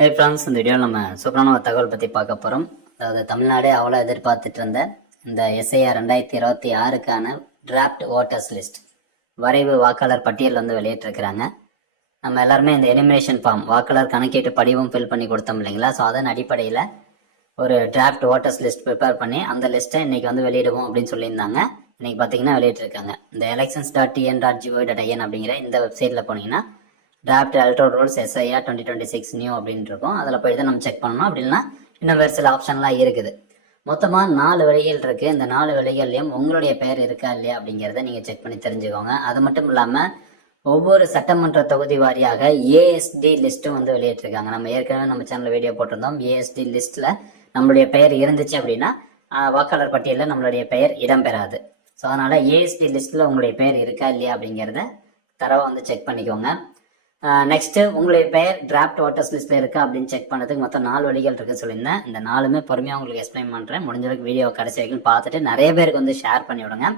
Hey friends, இந்த வீடியோவில் நம்ம சூப்பரான ஒரு தகவல் பற்றி பார்க்க போகிறோம். அதாவது தமிழ்நாடே அவ்வளோ எதிர்பார்த்துட்டு இருந்த இந்த எஸ்ஐஆர் 2026க்கான டிராஃப்ட் ஓட்டர்ஸ் லிஸ்ட் வரைவு வாக்காளர் பட்டியல் வந்து வெளியிட்டிருக்கிறாங்க. நம்ம எல்லாருமே இந்த எலிமினேஷன் ஃபார்ம் வாக்காளர் கணக்கீட்டு படிவம் ஃபில் பண்ணி கொடுத்தோம் இல்லைங்களா? ஸோ அதன் அடிப்படையில் ஒரு டிராஃப்ட் ஓட்டர்ஸ் லிஸ்ட் ப்ரிப்பேர் பண்ணி அந்த லிஸ்ட்டை இன்றைக்கி வந்து வெளியிடுவோம் அப்படின்னு சொல்லியிருந்தாங்க. இன்றைக்கி பார்த்தீங்கன்னா வெளியிட்டிருக்காங்க. இந்த elections.tn.gov.in அப்படிங்கிற இந்த வெப்சைட்டில் போனீங்கன்னா draft electoral rules SIR 2026 new அப்படின்னு இருக்கும். அதில் போயிட்டு நம்ம செக் பண்ணணும். அப்படின்னா இன்னும் வேறு சில ஆப்ஷன்லாம் இருக்குது. மொத்தமாக 4 வழிகள் இருக்குது. இந்த 4 வழிகள்லையும் உங்களுடைய பெயர் இருக்கா இல்லையா அப்படிங்கிறத நீங்கள் செக் பண்ணி தெரிஞ்சுக்கோங்க. அது மட்டும் இல்லாமல் ஒவ்வொரு சட்டமன்ற தொகுதி வாரியாக ஏஎஸ்டி லிஸ்ட்டும் வந்து வெளியிட்டிருக்காங்க. நம்ம ஏற்கனவே நம்ம சேனலில் வீடியோ போட்டிருந்தோம். ஏஎஸ்டி லிஸ்ட்டில் நம்மளுடைய பெயர் இருந்துச்சு அப்படின்னா வாக்காளர் பட்டியலில் நம்மளுடைய பெயர் இடம்பெறாது. ஸோ அதனால் ஏஎஸ்டி லிஸ்ட்டில் உங்களுடைய பெயர் இருக்கா இல்லையா அப்படிங்கிறத தரவை வந்து செக் பண்ணிக்கோங்க. நெக்ஸ்ட்டு உங்களுடைய பெயர் டிராஃப்ட் ஓட்டர்ஸ் லிஸ்ட்டில் இருக்கா அப்படின்னு செக் பண்ணதுக்கு மொத்தம் 4 வழிகள் இருக்குன்னு சொல்லியிருந்தேன். இந்த 4மே பொறுமையாக உங்களுக்கு எக்ஸ்பிளைன் பண்ணுறேன். முடிஞ்சளவுக்கு வீடியோ கடைசி வரைக்கும் பார்த்துட்டு நிறைய பேருக்கு வந்து ஷேர் பண்ணி விடுங்க.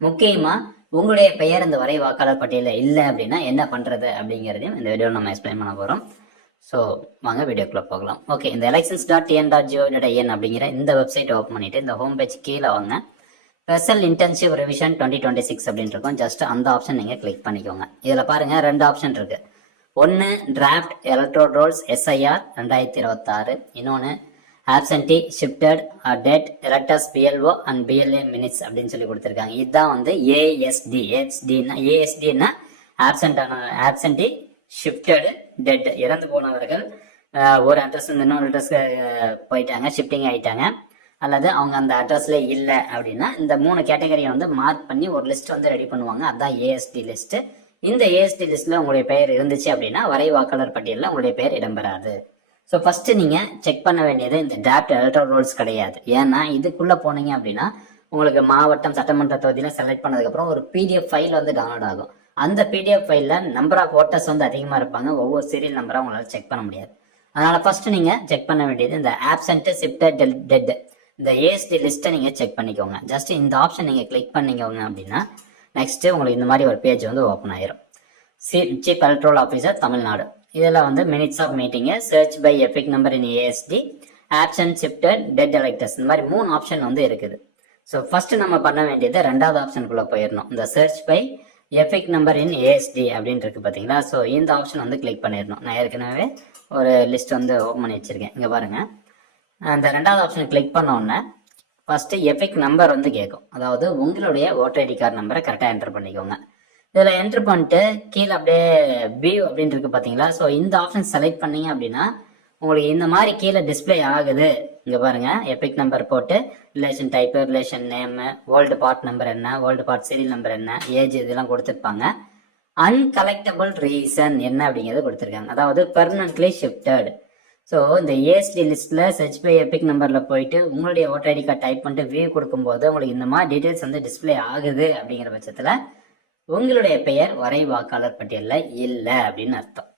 முக்கியமாக உங்களுடைய பெயர் இந்த வரை வாக்காளர் பட்டியலில் இல்லை அப்படின்னா என்ன பண்ணுறது அப்படிங்கிறதையும் இந்த வீடியோவில் நம்ம எக்ஸ்பிளைன் பண்ண போகிறோம். ஸோ வாங்க வீடியோக்குள்ளே போகலாம். ஓகே, இந்த elections.tn.gov.in அப்படிங்கிற இந்த வெப்சைட் ஓப்பன் பண்ணிவிட்டு இந்த ஹோம் பேஜ் கீழே வாங்க. ஸ்பெஷல் இன்டென்சிவ் ரிவிஷன் 2026 அப்படின்னு இருக்கும். ஜஸ்ட் அந்த ஆப்ஷன் நீங்கள் கிளிக் பண்ணிக்கோங்க. இதில் பாருங்கள் 2 ஆப்ஷன் இருக்குது. ஒன்று டிராஃப்ட் எலக்ட்ரல் ரோல்ஸ் எஸ்ஐஆர் 2026, இன்னொன்று absentee shifted dead electors BLO and BLA minutes அப்படின்னு சொல்லி கொடுத்துருக்காங்க. இதுதான் வந்து ஏஎஸ்டி. ஏஎஸ்டின்னா ஆப்சன்டி ஷிஃப்டடு டெட், இறந்து போனவர்கள் ஒரு அட்ரஸ் இன்னொரு அட்ரஸ் போயிட்டாங்க, ஷிஃப்டிங் ஆகிட்டாங்க, அல்லது அவங்க அந்த அட்ரஸ்ல இல்லை அப்படின்னா இந்த 3 கேட்டகரியை வந்து மார்க் பண்ணி ஒரு லிஸ்ட் வந்து ரெடி பண்ணுவாங்க. அதுதான் ஏஎஸ்டி லிஸ்ட். இந்த ஏஎஸ்டி லிஸ்ட்ல உங்களுடைய பெயர் இருந்துச்சு அப்படின்னா வரை வாக்காளர் பட்டியலில் உங்களுடைய பெயர் இடம்பெறாது. ஸோ ஃபர்ஸ்ட் நீங்க செக் பண்ண வேண்டியது இந்த டிராஃப்ட் எலக்ட்ரல் ரோல்ஸ் கிடையாது. ஏன்னா இதுக்குள்ள போனீங்க அப்படின்னா உங்களுக்கு மாவட்டம் சட்டமன்ற தொகுதியில செலக்ட் பண்ணதுக்கப்புறம் ஒரு பிடிஎஃப் ஃபைல் வந்து டவுன்லோட் ஆகும். அந்த பிடிஎஃப் ஃபைல்ல நம்பர் ஆஃப் ஓட்டர்ஸ் வந்து அதிகமாக இருப்பாங்க. ஒவ்வொரு சீரியல் நம்பராக உங்களால் செக் பண்ண முடியாது. அதனால ஃபர்ஸ்ட் நீங்க செக் பண்ண வேண்டியது இந்த ஆப்சன்ட் ஷிஃப்டட் டெட் இந்த ஏஎஸ்டி லிஸ்ட்டை நீங்க செக் பண்ணிக்கோங்க. ஜஸ்ட் இந்த ஆப்ஷன் நீங்க கிளிக் பண்ணிக்கோங்க அப்படின்னா நெக்ஸ்ட் உங்களுக்கு இந்த மாதிரி ஒரு பேஜ் வந்து ஓப்பன் ஆயிரும். சீஃப் எலக்ட்ரல் ஆஃபீஸர் தமிழ்நாடு, இதில் வந்து minutes of meeting, search by EPIC number in ASD, option shifted dead electors, இந்த மாதிரி 3 ஆப்ஷன் வந்து இருக்குது. ஸோ ஃபர்ஸ்ட் நம்ம பண்ண வேண்டியது 2வது ஆப்ஷனுக்குள்ள போயிடணும். இந்த search by EPIC number in ASD அப்படின்னு இருக்கு பார்த்தீங்களா? ஸோ இந்த ஆப்ஷன் வந்து கிளிக் பண்ணிடணும். நான் ஏற்கனவே ஒரு லிஸ்ட் வந்து ஓப்பன் பண்ணி வச்சிருக்கேன். இங்கே பாருங்க, அந்த 2வது ஆப்ஷன் கிளிக் பண்ண உடனே ஃபர்ஸ்ட் எபிக் நம்பர் வந்து கேட்கும். அதாவது உங்களுடைய ஓட்டர் ஐடி கார்டு நம்பரை கரெக்டாக என்டர் பண்ணிக்கோங்க. இதில் என்ட்ரு பண்ணிட்டு கீழே அப்படியே வியூ அப்படின்னு இருக்கு பார்த்தீங்களா? ஸோ இந்த ஆப்ஷன் செலக்ட் பண்ணீங்க அப்படின்னா உங்களுக்கு இந்த மாதிரி கீழே டிஸ்பிளே ஆகுது. இங்கே பாருங்க, எபிக் நம்பர் போட்டு relation type, relation name, world part number என்ன, வேர்ல்டு பார்ட் சீரியல் நம்பர் என்ன, ஏஜ் இதெல்லாம் கொடுத்துருப்பாங்க. அன்கலெக்டபிள் ரீசன் என்ன அப்படிங்கிறது கொடுத்துருக்காங்க. அதாவது பெர்மனன்ட்லி ஷிஃப்டட். ஸோ இந்த ஏஎஸ்டி லிஸ்ட்டில் சர்ச் பை எபிக் நம்பரில் போயிட்டு உங்களுடைய ஓட்டர் ஐடி கார்டு டைப் பண்ணிட்டு வியூ கொடுக்கும்போது உங்களுக்கு இந்த மாதிரி டீட்டெயில்ஸ் வந்து டிஸ்பிளே ஆகுது. அப்படிங்கிற பட்சத்தில் உங்களுடைய பெயர் வரை வாக்காளர் பட்டியலில் இல்லை அப்படின்னு அர்த்தம்.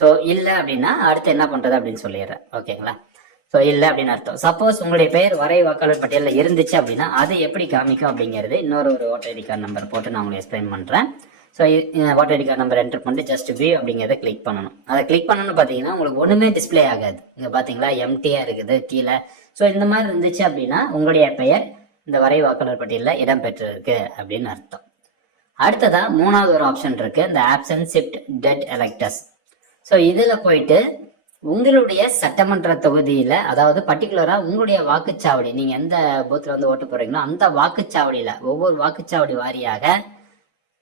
ஸோ இல்லை அப்படின்னா அடுத்து என்ன பண்ணுறது அப்படின்னு சொல்லிடுறேன். ஓகேங்களா? ஸோ இல்லை அப்படின்னு அர்த்தம். சப்போஸ் உங்களுடைய பெயர் வரை வாக்காளர் பட்டியலில் இருந்துச்சு அப்படின்னா அது எப்படி காமிக்கும் அப்படிங்கிறது இன்னொரு ஓட்டர் ஐடி கார்டு நம்பர் போட்டு நான் உங்களுக்கு எக்ஸ்பிளைன் பண்ணுறேன். So voter ID card number enter பண்ணிட்டு ஜஸ்ட் வியூ அப்படிங்கிறத கிளிக் பண்ணணும். அதை கிளிக் பண்ணணும்னு பார்த்தீங்கன்னா உங்களுக்கு ஒன்றுமே டிஸ்பிளே ஆகாது. இங்கே பார்த்தீங்களா எம்டியாக இருக்குது கீழே. ஸோ இந்த மாதிரி இருந்துச்சு அப்படின்னா உங்களுடைய பெயர் இந்த வரை வாக்காளர் பட்டியலில் இடம்பெற்றிருக்கு அப்படின்னு அர்த்தம். அடுத்ததா 3வது ஒரு ஆப்ஷன் இருக்கு, இந்த option shift dead electors. So இதில் போயிட்டு உங்களுடைய சட்டமன்ற தொகுதியில், அதாவது பர்டிகுலராக உங்களுடைய வாக்குச்சாவடி, நீங்கள் எந்த பூத்தில் வந்து ஓட்டு போடுறீங்களோ அந்த வாக்குச்சாவடியில் ஒவ்வொரு வாக்குச்சாவடி வாரியாக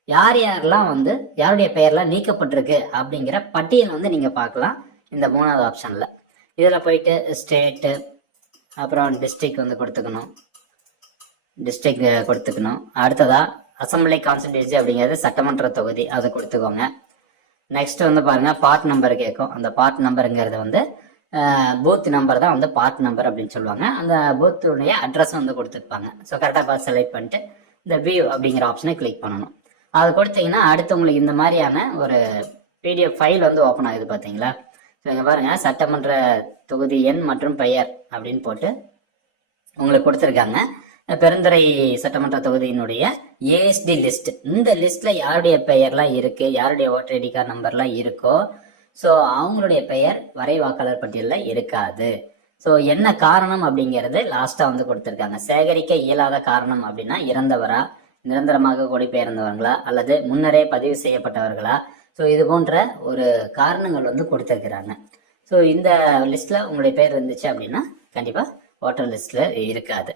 யார் யாரெல்லாம் வந்து யாருடைய பெயர்லாம் நீக்கப்பட்டிருக்கு அப்படிங்கிற பட்டியல் வந்து நீங்கள் பார்க்கலாம் இந்த 3வது ஆப்ஷனில். இதில் போயிட்டு ஸ்டேட்டு, அப்புறம் டிஸ்ட்ரிக்ட் வந்து கொடுத்துக்கணும். அடுத்ததா அசம்பிளி கான்ஸ்டிடியூன்சி அப்படிங்கிறது சட்டமன்ற தொகுதி, அதை கொடுத்துக்கோங்க. நெக்ஸ்ட் வந்து பாருங்க பார்ட் நம்பர் கேட்கும். அந்த பார்ட் நம்பருங்கிறது வந்து பூத் நம்பர் தான் வந்து பார்ட் நம்பர் அப்படின்னு சொல்லுவாங்க. அந்த பூத்துடைய அட்ரஸ் வந்து கொடுத்துருப்பாங்க. ஸோ கரெக்டாக பார்த்து செலக்ட் பண்ணிட்டு இந்த வியூ அப்படிங்கிற ஆப்ஷனை கிளிக் பண்ணணும். அது கொடுத்தீங்கன்னா அடுத்து உங்களுக்கு இந்த மாதிரியான ஒரு பிடிஎஃப் ஃபைல் வந்து ஓப்பன் ஆகுது பார்த்தீங்களா? ஸோ இங்கே பாருங்க, சட்டமன்ற தொகுதி எண் மற்றும் பெயர் அப்படின்னு போட்டு உங்களுக்கு கொடுத்துருக்காங்க. பெருந்துறை சட்டமன்ற தொகுதியினுடைய ஏஎஸ்டி லிஸ்ட். இந்த லிஸ்ட்ல யாருடைய பெயர்லாம் இருக்கு, யாருடைய ஓட்டர் ஐடி கார்டு நம்பர்லாம் இருக்கோ ஸோ அவங்களுடைய பெயர் வரை வாக்காளர் பட்டியலில் இருக்காது. ஸோ என்ன காரணம் அப்படிங்கிறது லாஸ்ட்டாக வந்து கொடுத்துருக்காங்க. சேகரிக்க இயலாத காரணம் அப்படின்னா இறந்தவரா, நிரந்தரமாக குடிபெயர்ந்தவர்களா, அல்லது முன்னரே பதிவு செய்யப்பட்டவர்களா, ஸோ இது போன்ற ஒரு காரணங்கள் வந்து கொடுத்துருக்குறாங்க. ஸோ இந்த லிஸ்ட்டில் உங்களுடைய பேர் இருந்துச்சு அப்படின்னா கண்டிப்பாக ஓட்டர் லிஸ்ட்டில் இருக்காது.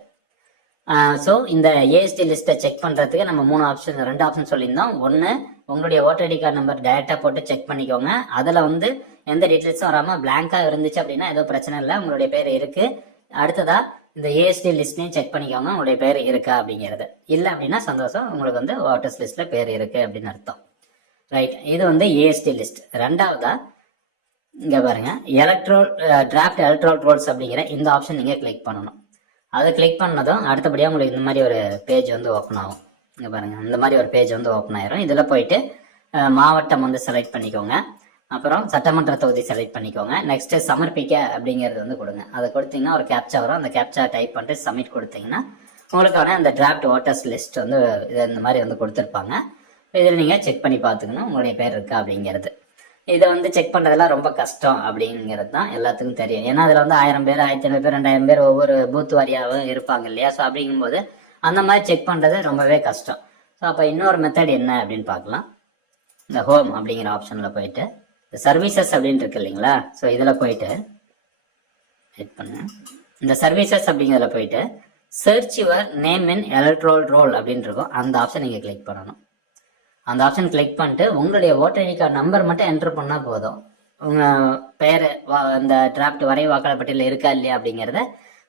ஸோ இந்த ஏஎஸ்டி லிஸ்ட்டை செக் பண்ணுறதுக்கு நம்ம 2 ஆப்ஷன் சொல்லியிருந்தோம். ஒன்று, உங்களுடைய ஓட்டர் ஐடி கார்டு நம்பர் டைரெக்டாக போட்டு செக் பண்ணிக்கோங்க. அதில் வந்து எந்த டீட்டெயில்ஸும் வராமல் பிளாங்காக இருந்துச்சு அப்படின்னா ஏதோ பிரச்சனை இல்லை, உங்களுடைய பேர் இருக்குது. அடுத்ததாக இந்த ஏஎஸ்டி லிஸ்ட்லையும் செக் பண்ணிக்கோங்க உங்களுடைய பேர் இருக்கா அப்படிங்கிறது. இல்லை அப்படின்னா சந்தோஷம், உங்களுக்கு வந்து ஓட்டர்ஸ் லிஸ்ட்டில் பேர் இருக்குது அப்படின்னு அர்த்தம். ரைட், இது வந்து ஏஎஸ்டி லிஸ்ட். ரெண்டாவதா இங்கே பாருங்க, டிராஃப்ட் எலக்ட்ரல் ரோல்ஸ் அப்படிங்கிற இந்த ஆப்ஷன் நீங்கள் கிளிக் பண்ணணும். அதை கிளிக் பண்ணதும் அடுத்தபடியாக உங்களுக்கு இந்த மாதிரி ஒரு பேஜ் வந்து ஓப்பன் ஆகும். இங்கே பாருங்கள், இந்த மாதிரி ஒரு பேஜ் வந்து ஓப்பன் ஆயிரும். இதில் போயிட்டு மாவட்டம் வந்து செலக்ட் பண்ணிக்கோங்க. அப்புறம் சட்டமன்ற தொகுதி செலக்ட் பண்ணிக்கோங்க. நெக்ஸ்ட் சமர்ப்பிக்க அப்படிங்கிறது வந்து கொடுங்க. அதை கொடுத்தீங்கன்னா ஒரு கேப்சா வரும். அந்த கேப்சா டைப் பண்ணிட்டு சப்மிட் கொடுத்தீங்கன்னா உங்களுக்கான அந்த டிராஃப்ட் ஓட்டர்ஸ் லிஸ்ட் வந்து இந்த மாதிரி வந்து கொடுத்துருப்பாங்க. இதில் நீங்கள் செக் பண்ணி பார்த்துக்கணும் உங்களுடைய பேர் இருக்கா அப்படிங்கிறது. இதை வந்து செக் பண்ணுறதுலாம் ரொம்ப கஷ்டம் அப்படிங்கிறது தான் எல்லாத்துக்கும் தெரியும். ஏன்னா அதில் வந்து 1000 பேர், 1500 பேர், 2000 பேர் ஒவ்வொரு பூத் வாரியாகவும் இருப்பாங்க இல்லையா? ஸோ அப்படிங்கும்போது அந்த மாதிரி செக் பண்ணுறது ரொம்பவே கஷ்டம். ஸோ அப்போ இன்னொரு மெத்தட் என்ன அப்படின்னு பார்க்கலாம். இந்த ஹோம் அப்படிங்கிற ஆப்ஷனில் போயிட்டு இந்த சர்வீசஸ் அப்படின்னு இருக்கு இல்லைங்களா? ஸோ இதில் போயிட்டு ஹிட் பண்ணு. இந்த சர்வீசஸ் அப்படிங்கிறதுல போயிட்டு search your name in electoral roll அப்படின்னு இருக்கும். அந்த ஆப்ஷன் நீங்கள் கிளிக் பண்ணணும். அந்த ஆப்ஷன் கிளிக் பண்ணிட்டு உங்களுடைய ஓட்டர் ஐடி கார்டு நம்பர் மட்டும் என்டர் பண்ணால் போதும். உங்கள் பேர் அந்த டிராஃப்ட் வரை வாக்காளர் பட்டியலில் இருக்கா இல்லையா அப்படிங்கிறத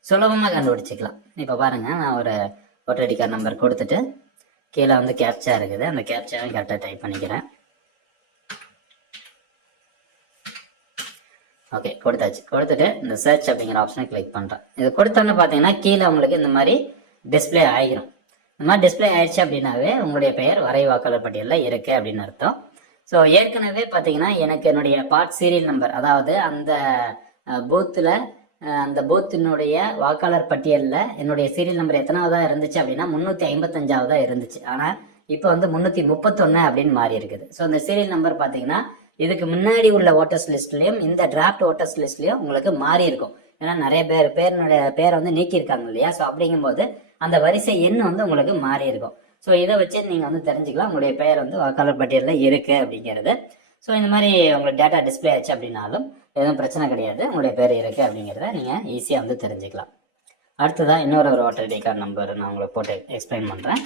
சுலபமாக கண்டுபிடிச்சிக்கலாம். இப்போ பாருங்கள், நான் ஒரு ஓட்டர் ஐடி கார்டு நம்பர் கொடுத்துட்டு கீழே வந்து கேப்சா இருக்குது. அந்த கேப்சாவை கரெக்டாக டைப் பண்ணிக்கிறேன். ஓகே, கொடுத்தாச்சு. கொடுத்துட்டு இந்த சர்ச் அப்படிங்கிற ஆப்ஷனை கிளிக் பண்ணுறேன். இது கொடுத்தோன்னு பார்த்தீங்கன்னா கீழே உங்களுக்கு இந்த மாதிரி டிஸ்பிளே ஆகிரும். இந்த மாதிரி டிஸ்பிளே ஆயிடுச்சு அப்படின்னாவே உங்களுடைய பெயர் வரை வாக்காளர் பட்டியலில் இருக்கு அப்படின்னு அர்த்தம். ஸோ ஏற்கனவே பார்த்தீங்கன்னா எனக்கு என்னுடைய பார்ட் சீரியல் நம்பர், அதாவது அந்த பூத்தில் அந்த பூத்தினுடைய வாக்காளர் பட்டியலில் என்னுடைய சீரியல் நம்பர் எத்தனாவதாக இருந்துச்சு அப்படின்னா 355ஆவதாக இருந்துச்சு. ஆனால் இப்போ வந்து 331 அப்படின்னு மாறி இருக்குது. ஸோ அந்த சீரியல் நம்பர் பார்த்தீங்கன்னா இதுக்கு முன்னாடி உள்ள ஓட்டர்ஸ் லிஸ்ட்லையும் இந்த டிராஃப்ட் ஓட்டர்ஸ் லிஸ்ட்லையும் உங்களுக்கு மாறி இருக்கும். ஏன்னா நிறைய பேரை வந்து நீக்கியிருக்காங்க இல்லையா? ஸோ அப்படிங்கும்போது அந்த வரிசை எண் வந்து உங்களுக்கு மாறி இருக்கும். ஸோ இதை வச்சு நீங்கள் வந்து தெரிஞ்சுக்கலாம் உங்களுடைய பெயர் வந்து வாக்காளர் பட்டியலில் இருக்கு அப்படிங்கிறது. ஸோ இந்த மாதிரி உங்களுக்கு டேட்டா டிஸ்பிளே ஆச்சு அப்படின்னாலும் எதுவும் பிரச்சனை கிடையாது, உங்களுடைய பேர் இருக்கு அப்படிங்கிறத நீங்கள் ஈஸியாக வந்து தெரிஞ்சுக்கலாம். அடுத்ததாக இன்னொரு ஓட்டர் ஐடி கார்டு நம்பர் நான் உங்களுக்கு போட்டு எக்ஸ்பிளைன் பண்ணுறேன்.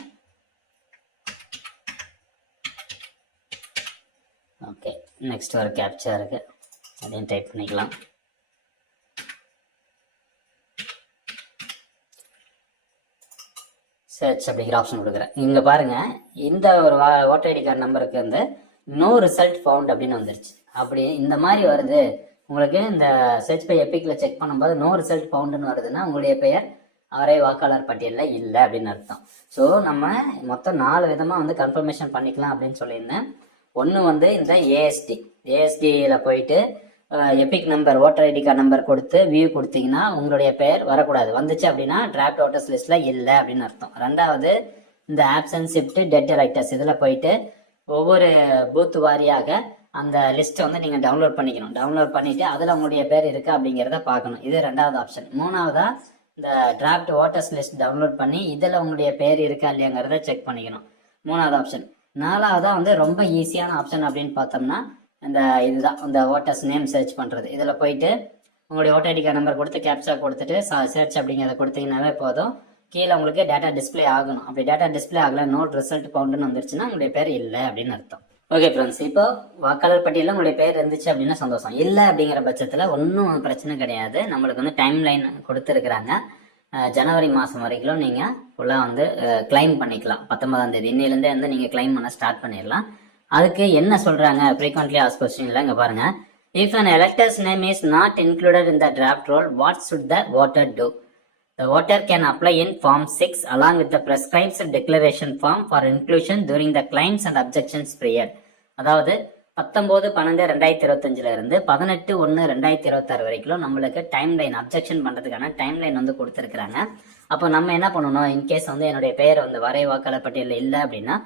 ஓகே, நெக்ஸ்ட் ஒரு கேப்சா இருக்கு, அதையும் டைப் பண்ணிக்கலாம். சர்ச் அப்படிங்கிற ஆப்ஷன் கொடுக்குறேன். இங்கே பாருங்க, இந்த ஒரு ஓட்டர் ஐடி கார்டு நம்பருக்கு வந்து நோ ரிசல்ட் ஃபவுண்ட் அப்படின்னு வந்துருச்சு. அப்படி இந்த மாதிரி வருது உங்களுக்கு இந்த சர்ச் பை எப்பிக்ல செக் பண்ணும்போது நோ ரிசல்ட் ஃபவுண்டுன்னு வருதுன்னா உங்களுடைய பெயர் அவரே வாக்காளர் பட்டியலில் இல்லை அப்படின்னு அர்த்தம். ஸோ நம்ம மொத்தம் 4 விதமாக வந்து கன்ஃபர்மேஷன் பண்ணிக்கலாம் அப்படின்னு சொல்லியிருந்தேன். ஒன்று வந்து இந்த ஏஎஸ்டியில் போயிட்டு EPIC number, voter ID card number கொடுத்து வியூ கொடுத்தீங்கன்னா உங்களுடைய பெயர் வரக்கூடாது. வந்துச்சு அப்படின்னா டிராஃப்ட் ஓட்டர்ஸ் லிஸ்ட்டில் இல்லை அப்படின்னு அர்த்தம். ரெண்டாவது இந்த ஆப்சன்ட், ஷிஃப்ட், டெட் எலக்டர்ஸ் இதில் போயிட்டு ஒவ்வொரு பூத் வாரியாக அந்த லிஸ்ட்டை வந்து நீங்கள் டவுன்லோட் பண்ணிக்கணும். டவுன்லோட் பண்ணிவிட்டு அதில் உங்களுடைய பேர் இருக்கா அப்படிங்கிறத பார்க்கணும். இது ரெண்டாவது ஆப்ஷன். மூணாவதா இந்த டிராஃப்ட் ஓட்டர்ஸ் லிஸ்ட் டவுன்லோட் பண்ணி இதில் உங்களுடைய பேர் இருக்கா இல்லையாங்கிறத செக் பண்ணிக்கணும். மூணாவது ஆப்ஷன். நாலாவதா வந்து ரொம்ப ஈஸியான ஆப்ஷன் அப்படின்னு பார்த்தோம்னா இந்த இதுதான், இந்த ஓட்டர்ஸ் நேம் சர்ச் பண்ணுறது. இதில் போயிட்டு உங்களுடைய ஓட்டர் ஐடி கார்டு நம்பர் கொடுத்து கேப்சா கொடுத்துட்டு சர்ச் அப்படிங்கிறத கொடுத்தீங்கன்னாவே போதும். கீழே உங்களுக்கு டேட்டா டிஸ்பிளே ஆகணும். அப்படி டேட்டா டிஸ்பிளே ஆகலை, நோட் ரிசல்ட் ஃபவுண்டுன்னு வந்துருச்சுன்னா உங்களுடைய பேர் இல்லை அப்படின்னு அர்த்தம். ஓகே ஃப்ரெண்ட்ஸ், இப்போ வாக்காளர் பட்டியலில் உங்களுடைய பேர் இருந்துச்சு அப்படின்னா சந்தோஷம். இல்லை அப்படிங்கிற பட்சத்தில் ஒன்றும் பிரச்சனை கிடையாது. நம்மளுக்கு வந்து டைம் லைன் கொடுத்துருக்குறாங்க. ஜனவரி மாதம் வரைக்கும் நீங்கள் ஃபுல்லாக வந்து கிளைம் பண்ணிக்கலாம். 19ஆம் தேதி இன்னிலேருந்தே வந்து நீங்கள் கிளைம் பண்ண ஸ்டார்ட் பண்ணிடலாம். அதுக்கு என்ன சொல்கிறாங்க, ஃப்ரீக்வெண்ட்லி ஆஸ்க்ட் கொஸ்டின்ல இங்கே பாருங்கள். If an elector's name is not included in the draft roll, what should the voter do? The voter can apply in Form 6 along with the prescribed declaration form for inclusion during the claims and objections period. அதாவது 19/12/2025 இருந்து 18/1/2026 வரைக்கும் நம்மளுக்கு time line, objection பண்ணுறதுக்கான time line வந்து கொடுத்துருக்குறாங்க. அப்போ நம்ம என்ன பண்ணணும், இன்கேஸ் வந்து என்னுடைய பெயர் வந்து வரை வாக்காளர் பட்டியலில் இல்லை அப்படின்னா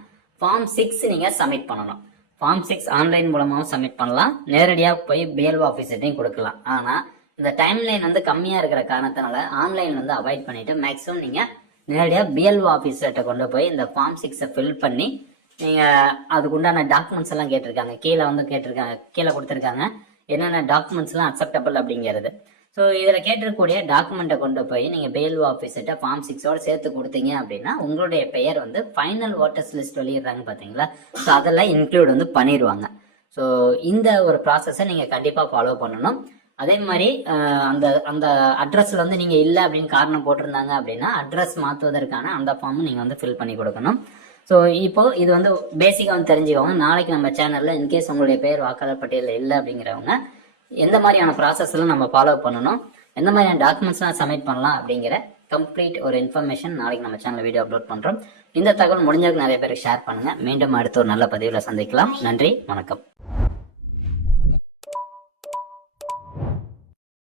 Form 6 நீங்கள் சப்மிட் பண்ணணும். ஃபார்ம் 6 ஆன்லைன் மூலமாகவும் சப்மிட் பண்ணலாம், நேரடியாக போய் பிஎல்ஓ ஆஃபீஸர்ட்டையும் கொடுக்கலாம். ஆனால் இந்த டைம் லைன் வந்து கம்மியாக இருக்கிற காரணத்தினால ஆன்லைன் வந்து அவாய்ட் பண்ணிட்டு மேக்ஸிமம் நீங்கள் நேரடியாக பிஎல்ஓ ஆஃபீஸர்கிட்ட கொண்டு போய் இந்த ஃபார்ம் 6 ஃபில் பண்ணி நீங்கள் அதுக்கு உண்டான டாக்குமெண்ட்ஸ் எல்லாம் கேட்டிருக்காங்க, கீழே கொடுத்துருக்காங்க என்னென்ன டாக்குமெண்ட்ஸ்லாம் அக்செப்டபிள் அப்படிங்கிறது. ஸோ இதில் கேட்டிருக்கக்கூடிய டாக்குமெண்ட்டை கொண்டு போய் நீங்கள் பிஎல்ஓ ஆஃபீஸர்கிட்ட ஃபார்ம் 6ஓட சேர்த்து கொடுத்தீங்க அப்படின்னா உங்களுடைய பெயர் வந்து ஃபைனல் ஓட்டர்ஸ் லிஸ்ட் வெளியிடுறாங்க பார்த்தீங்களா, ஸோ அதெல்லாம் இன்க்ளூட் வந்து பண்ணிடுவாங்க. ஸோ இந்த ஒரு ப்ராசஸை நீங்கள் கண்டிப்பாக ஃபாலோ பண்ணணும். அதே மாதிரி அந்த அந்த அட்ரஸில் வந்து நீங்கள் இல்லை அப்படின்னு காரணம் போட்டிருந்தாங்க அப்படின்னா அட்ரஸ் மாற்றுவதற்கான அந்த ஃபார்மும் நீங்கள் வந்து ஃபில் பண்ணி கொடுக்கணும். ஸோ இப்போ இது வந்து பேசிக்காக வந்து தெரிஞ்சுக்கோங்க. நாளைக்கு நம்ம சேனலில் இன்கேஸ் உங்களுடைய பேர் வாக்காளர் பட்டியலில் இல்லை அப்படிங்கிறவங்க எந்த மாதிரியான ப்ராசஸ்லாம் நம்ம ஃபாலோ பண்ணணும், எந்த மாதிரியான டாக்குமெண்ட்ஸ்லாம் சப்மிட் பண்ணலாம் அப்படிங்கிற கம்ப்ளீட் ஒரு இன்ஃபர்மேஷன் நாளைக்கு நம்ம சேனலில் வீடியோ அப்லோட் பண்ணுறோம். இந்த தகவல் முடிஞ்சவங்க நிறைய பேருக்கு ஷேர் பண்ணுங்கள். மீண்டும் அடுத்த ஒரு நல்ல பதிவில் சந்திக்கலாம். நன்றி, வணக்கம்.